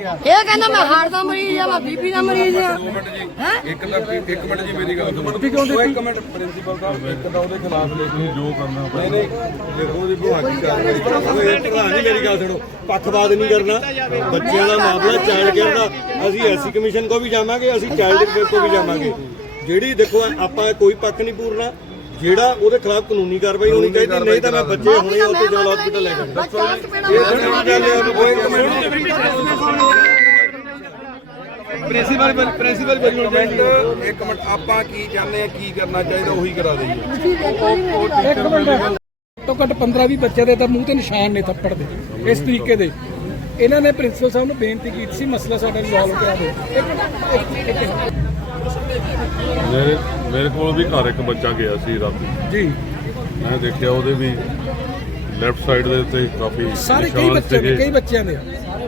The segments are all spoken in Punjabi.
ਇਹ ਕਹਿੰਦਾ ਮੈਂ ਹਾਰਟ ਦਾ ਮਰੀਜ਼ ਆ ਮੈਂ ਬੀਪੀ ਦਾ ਮਰੀਜ਼ ਆ। ਹੈ? ਇੱਕ ਤਾਂ ਇੱਕ ਮਿੰਟ ਜੀ ਮੇਰੀ ਗੱਲ ਸੁਣੋ। ਉਹ ਇੱਕ ਮਿੰਟ ਪ੍ਰਿੰਸੀਪਲ ਸਾਹਿਬ ਇੱਕ ਤਾਂ ਉਹਦੇ ਖਿਲਾਫ ਲਿਖ ਜੋ ਕਰਨਾ ਨਹੀਂ ਨਹੀਂ ਲਿਖੋ ਉਹਦੀ ਭਵਾਨੀ ਕਾਰਵਾਈ ਪ੍ਰਧਾਨ ਜੀ ਮੇਰੀ ਗੱਲ ਸੁਣੋ। ਪੱਖਪਾਤ ਨਹੀਂ ਕਰਨਾ। ਬੱਚਿਆਂ ਦਾ ਮਾਮਲਾ ਚਾਈਲਡ ਕੇਅਰ ਦਾ ਅਸੀਂ ਐਸਸੀ ਕਮਿਸ਼ਨ ਕੋ ਵੀ ਜਾਵਾਂਗੇ ਅਸੀਂ ਚਾਈਲਡ ਕੇਅਰ ਕੋ ਵੀ ਜਾਵਾਂਗੇ। ਜਿਹੜੀ ਦੇਖੋ ਆਪਾਂ ਕੋਈ ਪੱਖ ਨਹੀਂ ਪੂਰਨਾ। ਜਿਹੜਾ ਉਹਦੇ ਖਿਲਾਫ ਕਾਨੂੰਨੀ ਕਾਰਵਾਈ ਹੋਣੀ ਚਾਹੀਦੀ ਨਹੀਂ ਤਾਂ ਮੈਂ ਬੱਚੇ ਹੁਣੇ ਉੱਥੇ ਜਲ ਹਸਪੀਟਲ ਲੈ ਜਾਵਾਂ ਪ੍ਰਿੰਸੀਪਲ ਪ੍ਰਿੰਸੀਪਲ ਮਿੰਟ ਇੱਕ ਮਿੰਟ ਆਪਾਂ ਕੀ ਚਾਹੁੰਦੇ ਆ ਕੀ ਕਰਨਾ ਚਾਹੀਦਾ ਉਹੀ ਕਰਾ ਦਈਏ। ਘੱਟੋ ਘੱਟ 15 20 ਬੱਚਿਆਂ ਦੇ ਤਾਂ ਮੂੰਹ ਤੇ ਨਿਸ਼ਾਨ ਨੇ ਥੱਪੜ ਦੇ ਇਸ ਤਰੀਕੇ ਦੇ। ਇਹਨਾਂ ਨੇ ਪ੍ਰਿੰਸੀਪਲ ਸਾਹਿਬ ਨੂੰ ਬੇਨਤੀ ਕੀਤੀ ਸੀ ਮਸਲਾ ਸਾਡਾ ਰਿਜ਼ੋਲਵ ਕਰਾ ਦਿਓ। ਇੱਕ ਮਿੰਟ, ਇੱਕ- ਇੱਕ- ਮੇਰੇ ਮੇਰੇ ਕੋਲ ਵੀ ਘਰ ਇੱਕ ਬੱਚਾ ਗਿਆ ਸੀ ਰਾਤੀ। ਜੀ। ਮੈਂ ਦੇਖਿਆ ਉਹਦੇ ਵੀ ਲੈਫਟ ਸਾਈਡ ਦੇ ਉੱਤੇ ਕਾਫੀ ਸਾਰੇ ਕਈ ਨਿਸ਼ਾਨ ਦੇ ਸੀਗੇ। ਕਈ ਬੱਚਿਆਂ ਦੇ।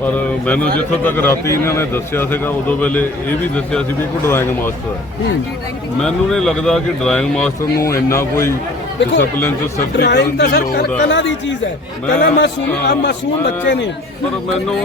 ਪਰ ਮੈਨੂੰ ਜਿੱਥੋਂ ਤੱਕ ਰਾਤੀ ਇਹਨਾਂ ਨੇ ਦੱਸਿਆ ਸੀਗਾ ਉਦੋਂ ਵੇਲੇ ਇਹ ਵੀ ਦੱਸਿਆ ਸੀ ਵੀ ਕੋਈ ਡਰਾਇੰਗ ਮਾਸਟਰ ਹੈ। ਮੈਨੂੰ ਨਹੀਂ ਲੱਗਦਾ ਕਿ ਡਰਾਇੰਗ ਮਾਸਟਰ ਨੂੰ ਇੰਨਾ ਕੋਈ ਦੇਖੋ, ਡਰਾਇੰਗ ਤਾਂ ਦੀ ਸਰ ਲੋੜ ਹੈ ਕਲਾ ਦੀ ਚੀਜ਼ ਹੈ। ਕਲਾ ਮਾਸੂਮ ਆ ਮਾਸੂਮ ਬੱਚੇ ਨੇ। ਪਰ ਮੈਨੂੰ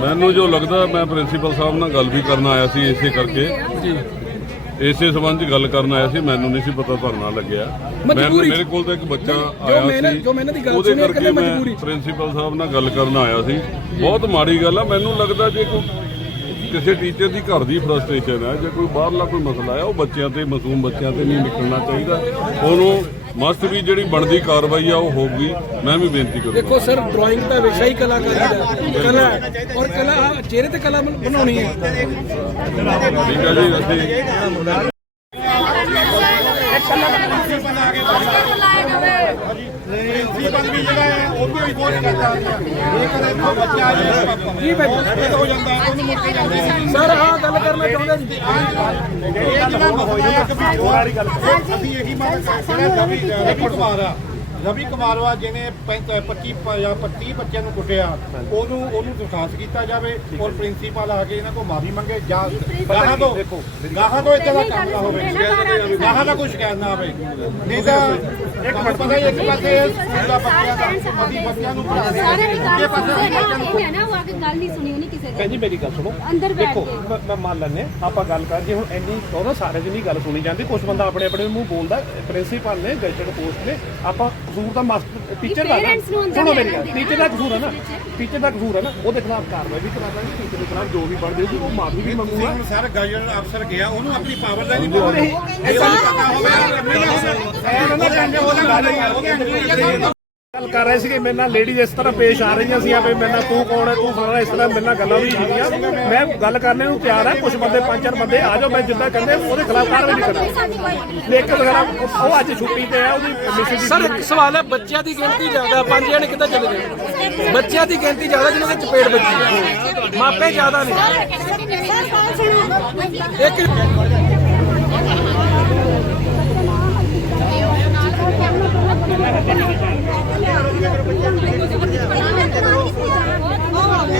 ਮੈਨੂੰ ਜੋ ਲੱਗਦਾ ਮੈਂ ਪ੍ਰਿੰਸੀਪਲ ਸਾਹਿਬ ਨਾਲ ਗੱਲ ਵੀ ਕਰਨ ਆਇਆ ਸੀ ਇਸੇ ਕਰਕੇ। ਜੀ। ਇਸੇ ਸੰਬੰਧ 'ਚ ਗੱਲ ਕਰਨ ਆਇਆ ਸੀ ਮੈਨੂੰ ਨਹੀਂ ਸੀ ਪਤਾ ਧਰਨਾ ਲੱਗਿਆ। ਮੈਂ। ਮੇਰੇ ਕੋਲ ਤਾਂ ਇੱਕ ਬੱਚਾ ਆਇਆ ਸੀ। ਜੋ ਮੈਂ ਇਹਨਾਂ ਦੀ ਗੱਲ ਉਹਦੇ ਕਰਕੇ ਮੈਂ ਮਜਬੂਰੀ। ਪ੍ਰਿੰਸੀਪਲ ਸਾਹਿਬ ਨਾਲ ਗੱਲ ਕਰਨ ਆਇਆ ਸੀ। ਬਹੁਤ ਮਾੜੀ ਗੱਲ ਆ ਮੈਨੂੰ ਲੱਗਦਾ ਜੇ ਕੋਈ ਕਿਸੇ ਟੀਚਰ ਦੀ ਘਰ ਦੀ ਫਰਸਟ੍ਰੇਸ਼ਨ ਹੈ ਜੇ ਕੋਈ ਬਾਹਰਲਾ ਕੋਈ ਮਸਲਾ ਹੈ ਉਹ ਬੱਚਿਆਂ ਤੇ ਮਾਸੂਮ ਬੱਚਿਆਂ ਤੇ ਨਹੀਂ ਨਿਕਲਣਾ ਚਾਹੀਦਾ। ਉਹਨੂੰ ਮਸਟ ਵੀ ਜਿਹੜੀ ਬਣਦੀ ਕਾਰਵਾਈ ਆ ਉਹ ਹੋਊਗੀ। ਮੈਂ ਵੀ ਬੇਨਤੀ ਕਰੂੰਗਾ। ਦੇਖੋ ਸਰ ਡਰਾਇੰਗ ਦਾ ਵਿਸ਼ਾ ਹੀ ਕਲਾਕਾਰੀ ਦਾ ਕਲਾ। ਔਰ ਕਲਾ ਚਿਹਰੇ ਤੇ ਕਲਾ ਬਣ- ਬਣਾਉਣੀ ਹੈ। ਠੀਕ ਹੈ ਜੀ ਅਸੀਂ ਜੀ ਭਾਈ ਸਰ ਹਾਂ ਗੱਲ ਕਰਨਾ ਚਾਹੁੰਦੇ ਸੀ। ਅਸੀਂ ਇਹੀ ਮੰਗ ਕਰਦੇ ਹਾਂ ਰਵੀ ਕੁਮਾਰ ਆ ਰਵੀ ਕੁਮਾਰ ਵਾ ਜਿਹਨੇ 25 ਜਾਂ 25 ਬੱਚਿਆਂ ਨੂੰ ਕੁੱਟਿਆ ਉਹਨੂੰ ਉਹਨੂੰ ਦਰਖਾਸਤ ਕੀਤਾ ਜਾਵੇ ਔਰ ਪ੍ਰਿੰਸੀਪਲ ਆ ਕੇ ਇਹਨਾਂ ਕੋਲ ਮਾਫੀ ਮੰਗੇ ਜਾਂ ਗਾਹਾਂ ਤੋਂ ਗਾਹਾਂ ਤੋਂ ਇੱਦਾਂ ਦਾ ਕੰਮ ਨਾ ਹੋਵੇ। ਗਾਹਾਂ ਦਾ ਕੋਈ ਸ਼ਿਕਾਇਤ ਨਾ ਆਵੇ। ਨਹੀਂ ਤਾਂ ਇੱਕ ਮਿੰਟ ਪਤਾ ਹੀ ਇੱਕ ਪਾਸੇ ਸਕੂਲ ਬੱਚਿਆਂ ਦਾ ਅਸੀਂ ਬੱਚਿਆਂ ਨੂੰ ਸਾਰੇ ਦੂਜੇ ਪਾਸੇ ਬੱਚਿਆਂ ਨੂੰ ਉਹ ਆ ਕੇ ਗੱਲ ਨਹੀਂ ਸੁਣੀ ਉਹਨੇ ਕਿਸੇ ਦੀ ਜੀ ਮੇਰੀ ਗੱਲ ਸੁਣੋ। ਅੰਦਰ ਬੈਠ ਕੇ ਮੈਂ- ਮੈਂ ਮੰਨ ਲੈਨੇ ਆਪਾਂ ਗੱਲ ਕਰ ਜੇ ਹੁਣ ਇੰਨੀ ਦੋਨੋਂ ਸਾਰੇ ਦੀ ਨਹੀਂ ਗੱਲ ਸੁਣੀ ਜਾਂਦੀ ਕੁਝ ਬੰਦਾ ਆਪਣੇ ਆਪਣੇ ਮੂੰਹ ਬੋਲਦਾ ਪ੍ਰਿੰਸੀਪਲ ਨੇ ਗੈਜਟ ਪੋਸਟ ਨੇ ਆਪਾਂ ਕਸੂਰ ਦਾ ਮਾਸਟਰ ਟੀਚਰ ਦਾ ਨਾ parents ਨੂੰ ਅੰਦਰ ਸੁਣੋ ਮੇਰੀ ਲਿਆਉਣਾ ਗੱਲ ਟੀਚਰ ਦਾ ਕਸੂਰ ਹੈ ਨਾ ਟੀਚਰ ਦਾ ਕਸੂਰ ਹੈ ਨਾ ਉਹਦੇ ਖਿਲਾਫ ਕਾਰਵਾਈ ਵੀ ਕਰਾ ਦਾਂਗੇ ਟੀਚਰ ਦੇ ਖਿਲਾਫ ਜੋ ਵੀ ਬਣਦੀ ਹੋਊਗੀ ਉਹ ਮਾਫੀ ਵੀ ਮੰਗੂਗਾ ਸਰ ਗਾਈਡ ਅਫਸਰ ਗਿਆ ਉਹਨੂੰ ਆਪਣੀ ਪਾਵਰ ਦਾ ਨਹੀਂ ਪਤਾ ਇਹ ਪਤਾ ਹੋਵੇ ਇਹਨਾਂ ਦਾ ਕਹਿੰਦੇ ਉਹਦਾ ਗੱਲ ਹੀ ਉਹਦੇ ਗੱਲ ਕਰ ਰਹੇ ਸੀਗੇ ਮੇਰੇ ਨਾਲ ਲੇਡੀਜ਼ ਇਸ ਤਰ੍ਹਾਂ ਪੇਸ਼ ਆ ਰਹੀਆਂ ਸੀ ਆਪੇ ਮੇਰੇ ਨਾਲ ਤੂੰ ਕੌਣ ਹੈ ਤੂੰ ਫਲਾਣਾ ਇਸ ਤਰ੍ਹਾਂ ਮੇਰੇ ਨਾਲ ਗੱਲਾਂ ਵੀ ਹੁੰਦੀਆਂ। ਮੈਂ ਗੱਲ ਕਰਨੇ ਨੂੰ ਤਿਆਰ ਹਾਂ ਕੁਝ ਬੰਦੇ ਪੰਜ ਚਾਰ ਬੰਦੇ ਆ ਜਾਓ ਮੈਂ ਜਿੱਦਾਂ ਕਹਿੰਦੇ ਉਹਦੇ ਖਿਲਾਫ ਕਾਰਵਾਈ ਨਹੀਂ ਕਰਦਾ ਲੇਕਿਨ ਖਿਲਾਫ ਉਹ ਅੱਜ ਛੁੱਟੀ ਤੇ ਆ ਉਹਦੀ ਮਿਸਿਸ ਦੀ ਸਰ ਇੱਕ ਸਵਾਲ ਹੈ ਬੱਚਿਆਂ ਦੀ ਗਿਣਤੀ ਜ਼ਿਆਦਾ ਪੰਜ ਜਣੇ ਕਿੱਦਾਂ ਚਲੇ ਗਏ? ਬੱਚਿਆਂ ਦੀ ਗਿਣਤੀ ਜ਼ਿਆਦਾ ਜਿਹਨਾਂ ਦੇ ਚਪੇੜ ਵੱਜੀ ਹੈ। ਮਾਪੇ ਜ਼ਿਆਦਾ ਨੇ। ਇੱਕ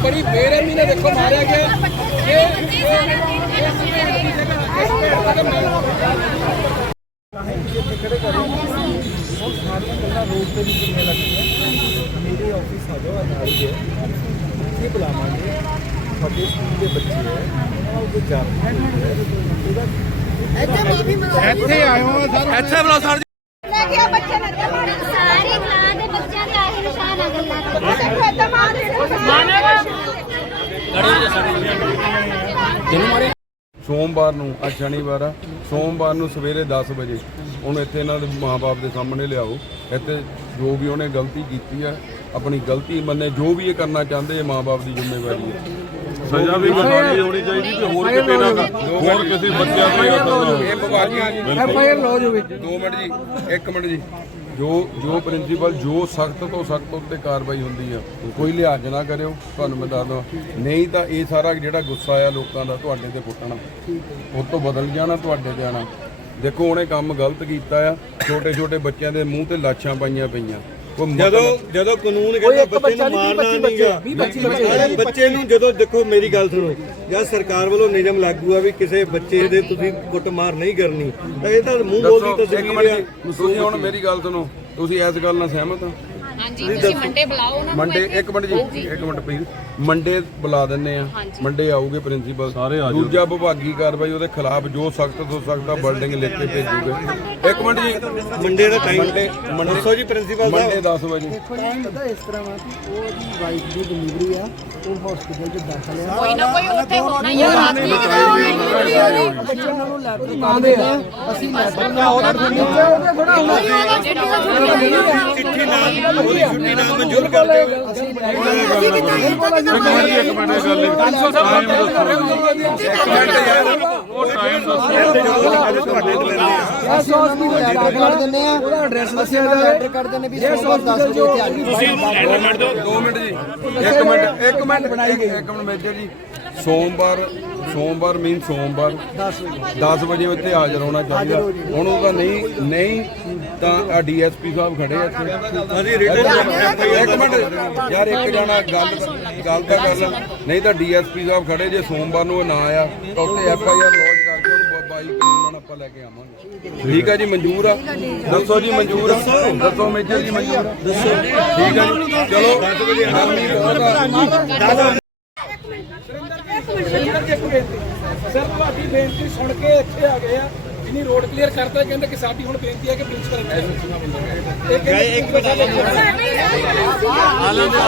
बड़ी बेरहमी ने देखो मारा गया ये ਸਰ ਬੜੀ ਬੇਰਹਿਮੀ ਨਾਲ ਦੇਖੋ ਮਾਰਿਆ ਗਿਆ ਇਹ ਮੇਰੇ ਆਫਿਸ ਆ ਜਾਓ ਨਾਲ ਹੀ ਹੈ ਇੱਥੇ ਬੁਲਾਵਾਂਗੇ ਤੁਹਾਡੇ ਸਕੂਲ ਦੇ ਬੱਚੇ ਹੈ ਉਹਦੇ ਜਾਣਦੇ ਇੱਥੇ ਆਇਓ ਸਰ ਇੱਥੇ ਬੁਲਾ ਸਰ ਲੈ ਗਿਆ ਬੱਚੇ ਨੇ ਸਾਰੇ ਕਲਾਸ ਦੇ ਬੱਚਿਆਂ ਦੇ ਆਹੀ ਨਿਸ਼ਾਨ ਆ ਗੱਲਾਂ ਦੇ ਦੇਖੋ ਏਦਾਂ ਮਾਰ। ਦੇ ਸੋਮਵਾਰ ਨੂੰ ਅੱਜ ਸ਼ਨੀਵਾਰ ਆ ਸੋਮਵਾਰ ਨੂੰ ਸਵੇਰੇ 10 ਵਜੇ ਉਹਨੂੰ ਇੱਥੇ ਇਹਨਾਂ ਦੇ ਮਾਪੇ ਦੇ ਸਾਹਮਣੇ ਲਿਆਓ। ਇੱਥੇ ਜੋ ਵੀ ਉਹਨੇ ਗਲਤੀ ਕੀਤੀ ਹੈ ਆਪਣੀ ਗਲਤੀ ਮੰਨੇ ਜੋ ਵੀ ਇਹ ਕਰਨਾ ਚਾਹੁੰਦੇ ਇਹ ਮਾਪੇ ਦੀ ਜ਼ਿੰਮੇਵਾਰੀ ਹੈ ਸਜ਼ਾ ਵੀ ਬਣਾਉਣੀ ਹੋਣੀ ਚਾਹੀਦੀ ਤੇ ਹੋਰ ਕਿਤੇ ਨਾ ਹੋਰ ਕਿਸੇ ਬੱਚਿਆਂ ਤੇ ਇਹ ਐਫ ਆਈ ਆਰ ਦੋ ਮਿੰਟ ਜੀ ਇੱਕ ਮਿੰਟ ਜੀ। ਜੋ ਜੋ ਪ੍ਰਿੰਸੀਪਲ ਜੋ ਸਖਤ ਤੋਂ ਸਖਤ ਉੱਤੇ ਕਾਰਵਾਈ ਹੁੰਦੀ ਆ, ਕੋਈ ਲਿਹਾਜ਼ ਨਾ ਕਰਿਓ, ਤੁਹਾਨੂੰ ਮੈਂ ਦੱਸਦਾ। ਨਹੀਂ ਤਾਂ ਇਹ ਸਾਰਾ ਜਿਹੜਾ ਗੁੱਸਾ ਆ ਲੋਕਾਂ ਦਾ ਤੁਹਾਡੇ ਤੇ ਪੁੱਟਣਾ ਉਹ ਤੋਂ ਬਦਲ ਜਾਣਾ ਤੁਹਾਡੇ ਤੇ ਆਣਾ ਦੇਖੋ, ਉਹਨੇ ਕੰਮ ਗਲਤ ਕੀਤਾ ਆ ਛੋਟੇ ਛੋਟੇ ਬੱਚਿਆਂ ਦੇ ਮੂੰਹ ਤੇ ਲਾਸ਼ਾਂ ਪਾਈਆਂ ਪਈਆਂ। ਜਦੋਂ ਜਦੋਂ ਕਾਨੂੰਨ ਕਹਿੰਦਾ ਬੱਚੇ ਨੂੰ ਮਾਰਨਾ ਬੱਚੇ ਨੂੰ ਜਦੋਂ ਦੇਖੋ ਮੇਰੀ ਗੱਲ ਸੁਣੋ। ਜਦ ਸਰਕਾਰ ਵੱਲੋਂ ਨਿਯਮ ਲਾਗੂ ਆ ਵੀ ਕਿਸੇ ਬੱਚੇ ਦੇ ਤੁਸੀਂ ਕੁੱਟਮਾਰ ਨਹੀਂ ਕਰਨੀ। ਤਾਂ ਇਹ ਤਾਂ ਮੂੰਹ ਬੋਲਦੀ ਦੱਸੋ ਇੱਕ ਤਸਵੀਰ ਮਿੰਟ ਆ। ਜੀ ਤੁਸੀਂ ਹੁਣ ਮੇਰੀ ਗੱਲ ਸੁਣੋ। ਤੁਸੀਂ ਇਸ ਗੱਲ ਨਾਲ ਸਹਿਮਤ ਹੋ? ਹਾਂਜੀ ਤੁਸੀਂ ਮੰਡੇ ਬੁਲਾਓ ਉਹਨਾਂ ਨੂੰ ਮੰਡੇ। ਇੱਕ ਮਿੰਟ ਜੀ ਇੱਕ ਮਿੰਟ ਪਲੀਜ਼ ਮੰਡੇ ਬੁਲਾ ਦਿੰਨੇ ਆ ਮੰਡੇ ਆਊਗੇ ਪ੍ਰਿੰਸੀਪਲ ਸਾਰੇ ਆ ਜਾਓ। ਦੂਜਾ ਵਿਭਾਗੀ ਕਾਰਵਾਈ ਉਹਦੇ ਖਿਲਾਫ ਜੋ ਸਖਤ ਤੋਂ ਸਖਤ ਬਿਲਡਿੰਗ ਲਿਖ ਕੇ ਭੇਜੂਗੇ। ਇੱਕ ਮਿੰਟ ਜੀ। ਮੰਡੇ ਦਾ ਟਾਈਮ ਮੰਡੇ ਮੰਡੇ ਦੱਸੋ ਜੀ ਪ੍ਰਿੰਸੀਪਲ ਮੰਡੇ ਸਾਹਿਬ 10 ਵਜੇ। ਟਾਈਮ ਪਤਾ ਇਸ ਤਰ੍ਹਾਂ ਵਾ ਕਿ ਉਹਦੀ ਵਾਈਫ ਦੀ ਡਿਲੀਵਰੀ ਆ ਉਹ ਹਸਪੀਟਲ 'ਚ ਦਾਖਲ ਆ। ਕੋਈ ਨਾ ਕੋਈ ਉੱਥੇ ਹੋਣਾ ਹੀ ਆ। ਬੱਚਿਆਂ ਨੂੰ ਲੈਟਰ ਮੰਗਦੇ ਆ। ਅਸੀਂ ਲੈਟਰ ਨਾ ਆਰਡਰ ਦਿੰਦੇ ਆ। ਚਿੱਠੀ ਨਾਲ ਉਹਦੀ ਛੁੱਟੀ ਨਾਲ ਮਨਜ਼ੂਰ ਕਰ ਦਿਓ ਅਸੀਂ ਇੱਕ ਮਿੰਟ ਇਹ ਗੱਲ ਟਾਈਮ ਦੱਸੋ ਉਹ ਟਾਈਮ ਦੱਸੋ ਅਸੀਂ ਉਹਨਾਂ ਨੂੰ ਲੈਟਰ ਕਰ ਦਿੰਦੇ ਆ ਉਹਦਾ ਐਡਰੈਸ ਦੱਸਿਆ ਜਾਵੇ ਲੈਟਰ ਕਰ ਦਿੰਦੇ ਵੀ ਸੋਮਵਾਰ 10 ਵਜੇ ਇੱਥੇ ਆ ਜਾਓ ਦੋ ਮਿੰਟ ਦੋ ਮਿੰਟ ਜੀ। ਇੱਕ ਮਿੰਟ ਇੱਕ ਮਿੰਟ ਬਣਾਈ ਗਈ ਇੱਕ ਮਿੰਟ ਮੇਜਰ ਜੀ ਸੋਮਵਾਰ ਸੋਮਵਾਰ ਮੀਨ ਸੋਮਵਾਰ। 10 ਵਜੇ। 10 ਵਜੇ ਉੱਤੇ ਹਾਜ਼ਰ ਹੋਣਾ ਚਾਹੀਦਾ। ਹੁਣ ਉਹਦਾ ਨਹੀਂ ਨਹੀਂ ਤਾਂ ਆ ਡੀਐਸਪੀ ਸਾਹਿਬ ਖੜੇ ਆ ਇੱਥੇ। ਅਸੀਂ ਰਿਟਰਨ ਇੱਕ ਮਿੰਟ ਯਾਰ ਇੱਕ ਜਣਾ ਗੱਲ ਗੱਲ ਤਾਂ ਕਰ ਲੈ। ਨਹੀਂ ਤਾਂ ਡੀਐਸਪੀ ਸਾਹਿਬ ਖੜੇ ਜੇ ਸੋਮਵਾਰ ਨੂੰ ਇਹ ਨਾ ਆਇਆ ਤਾਂ ਉੱਤੇ ਐਫ ਆਈ ਆਰ ਲੌਜ ਕਰਕੇ ਉਹਨੂੰ ਬਾਈ ਕਾਨੂੰਨ ਨਾਲ ਆਪਾਂ ਲੈ ਕੇ ਆਵਾਂਗੇ। ਠੀਕ ਹੈ ਜੀ ਮਨਜ਼ੂਰ ਆ? ਦੱਸੋ ਜੀ ਮਨਜ਼ੂਰ ਆ? ਦੱਸੋ ਮੇਜਰ ਜੀ ਮਨਜ਼ੂਰ ਆ? ਦੱਸੋ। ਠੀਕ ਹੈ ਜੀ ਚਲੋ। 10 ਵਜੇ ਗਰਮੀ ਬਹੁਤ ਆ ਸਰ ਤੁਹਾਡੀ ਬੇਨਤੀ ਸੁਣ ਕੇ ਇੱਥੇ ਆ ਗਏ ਆ ਇਨੀ ਰੋਡ ਕਲੀਅਰ ਕਰਤਾ ਕਹਿੰਦੇ ਕਿ ਸਾਡੀ ਹੁਣ ਬੇਨਤੀ ਹੈ ਕਿ ਪ੍ਰਿੰਸੀਪਲ ਇਹ ਕਹਿੰਦੇ ਇੱਕ ਹਾਲਾਂ ਦੇ